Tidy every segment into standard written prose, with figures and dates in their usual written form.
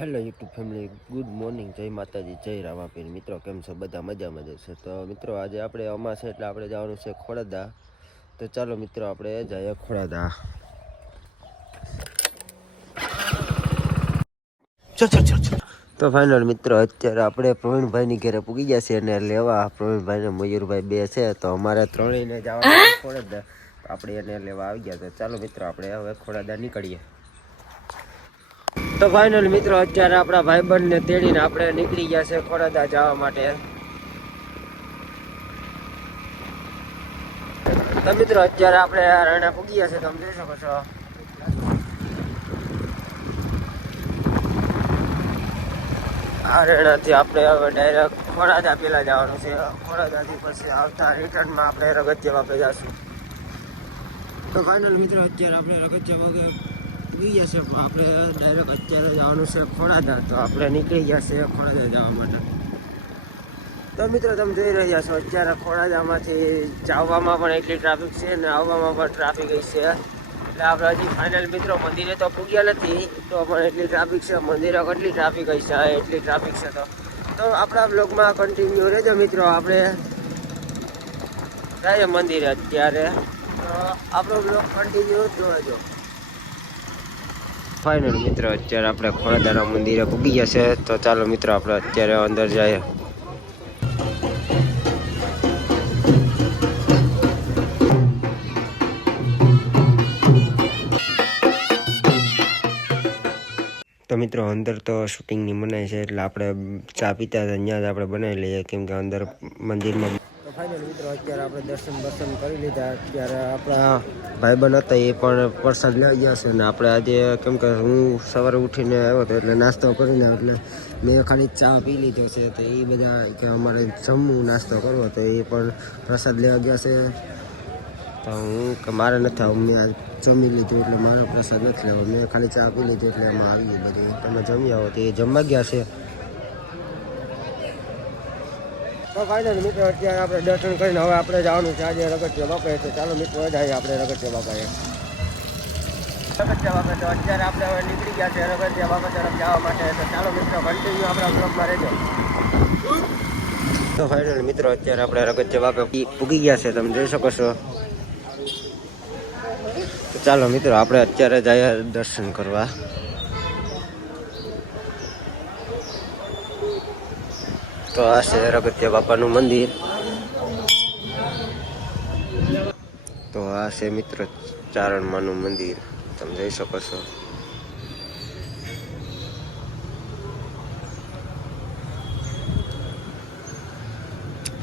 Hello YouTube family, good morning, જય માતાજી, જય રામાપીર. મિત્રો કેમ છો? બધા મજામાં જશે. તો મિત્રો આજે આપણે અમાસ એટલે આપણે જવાનું છે ખોડદા. તો ચાલો મિત્રો આપણે જઈએ ખોડદા. તો ફાઇનલ મિત્રો અત્યારે આપણે પ્રવીણભાઈની ઘરે પૂગી ગયા છે અને લેવા પ્રવીણભાઈ ને મયુરભાઈ બે છે. તો અમારે ત્રણેયને જવાનું છે ખોડદા. તો આપણે એને લેવા આવી ગયા. તો ચાલો મિત્રો આપણે હવે ખોડદા નીકળીએ. તો ફાઇનલ મિત્રો અત્યારે આપણા ભાઈબંધને તેડીને આપણે નીકળી ગયા છે ખોડદા જવા માટે. તો મિત્રો અત્યારે આપણે રણા પૂગી ગયા છે, તમે જોઈ શકો છો. આ રેણાથી આપણે હવે ડાયરેક્ટ ખોડદા પેલા જવાનું છે. ખોડદાથી પછી આવતા રિટર્નમાં આપણે રગતિયા વાપે જઈશું. તો ફાઇનલ મિત્રો અત્યારે આપણે રગતિયા વાગે પૂગી ગયા છે. આપણે ડાયરેક્ટ અત્યારે જવાનું છે ખોડદા. તો આપણે નીકળી ગયા છે ખોડદા જવા માટે. તો મિત્રો તમે જોઈ રહ્યા છો અત્યારે ખોડદામાંથી જવામાં પણ એટલી ટ્રાફિક છે ને આવવામાં પણ ટ્રાફિક છે. એટલે આપણે હજી ફાઇનલ મિત્રો મંદિરે તો પૂગ્યા નથી, તો પણ એટલી ટ્રાફિક છે. મંદિરે કેટલી ટ્રાફિક છે, એટલી ટ્રાફિક છે. તો આપણા બ્લોગમાં કન્ટિન્યુ રહેજો મિત્રો. આપણે જઈએ મંદિરે અત્યારે, તો આપણો બ્લોગ કન્ટિન્યુ જોજો. ફાઇનલ મિત્રો અત્યારે આપણે ખોડદાના મંદિરે પૂગી ગયા છે. તો ચાલો મિત્રો આપણે અત્યારે અંદર જઈએ. તો મિત્રો અંદર તો શૂટિંગની મનાઈ છે, એટલે આપણે ચા પીતા હતા ત્યાં જ આપણે બનાવી લઈએ, કેમ કે અંદર મંદિરમાં. તો ફાઇનલ મિત્રો અત્યારે આપણે દર્શન કરી લીધા. અત્યારે આપણા ભાઈબંધ હતા એ પણ પ્રસાદ લઈ ગયા છે. ને આપણે આજે કેમ કે હું સવારે ઉઠીને આવ્યો હતો એટલે નાસ્તો કરીને એટલે મેં ખાલી ચા પી લીધો છે. તો એ બધા કે અમારે જમવું નાસ્તો કરવો, તો એ પણ પ્રસાદ લેવા ગયા છે. તો હું કે મારે નથી આવું, મેં જમી લીધું એટલે મારો પ્રસાદ નથી લેવો. મેં ખાલી ચા પી લીધું એટલે એમાં આવ્યું બધું. તમે જમી આવો તો એ જમવા ગયા છે. તો ફાઇનલ મિત્રો અત્યારે આપણે દર્શન કરીને હવે આપણે જવાનું છે આજે રગતિયા બાપા. તો ચાલો મિત્રો જઈએ આપણે રગતિયા બાપાએ. રગતિયા બાપા તો અત્યારે આપણે હવે નીકળી ગયા છે રગતિયા બાપા તરફ જવા માટે. તો ચાલો મિત્રો કન્ટિન્યુ આપણા બ્લોગમાં રહેજો. તો ફાઇનલ મિત્રો અત્યારે આપણે રગતિયા બાપા પૂગી ગયા છે, તમે જોઈ શકો છો. તો ચાલો મિત્રો આપણે અત્યારે જઈએ દર્શન કરવા. તો આ છે રગતિયા બાપાનું મંદિર. તો આ છે મિત્રો ચારણમાનું મંદિર, તમે જોઈ શકો છો.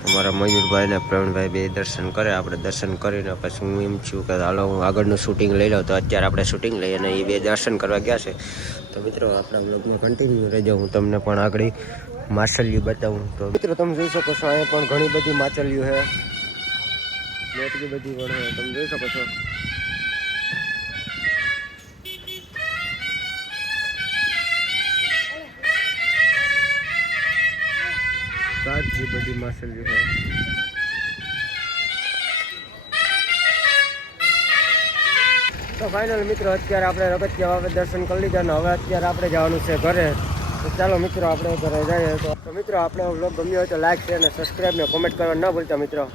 અમારા મયુરભાઈ ને પ્રવીણભાઈ બે દર્શન કરે. આપણે દર્શન કરીને પછી હું એમ છું કે હાલો હું આગળનું શૂટિંગ લઈ લઉં. તો અત્યારે આપણે શૂટિંગ લઈએ અને એ બે દર્શન કરવા ગયા છે. તો મિત્રો આપણા બ્લોગમાં કન્ટિન્યુ રહેજો, હું તમને પણ આગળ માછલીઓ બતાવું. તો મિત્રો તમે જોઈ શકો છો અહીંયા પણ ઘણી બધી માછલીઓ છે, એટલી બધી પણ તમે જોઈ શકો છો. સાચી બધી માછલીઓ છે. તો ફાઇનલ મિત્રો અત્યારે આપણે રગતિયા બાપા દર્શન કરી લીધા અને હવે અત્યારે આપણે જવાનું છે ઘરે. તો ચાલો મિત્રો આપણે ઘરે જઈએ. તો મિત્રો આપણે વ્લોગ ગમ્યો હોય તો લાઈક, શેર અને સબસ્ક્રાઈબ ને કોમેન્ટ કરવા ન ભૂલતા મિત્રો.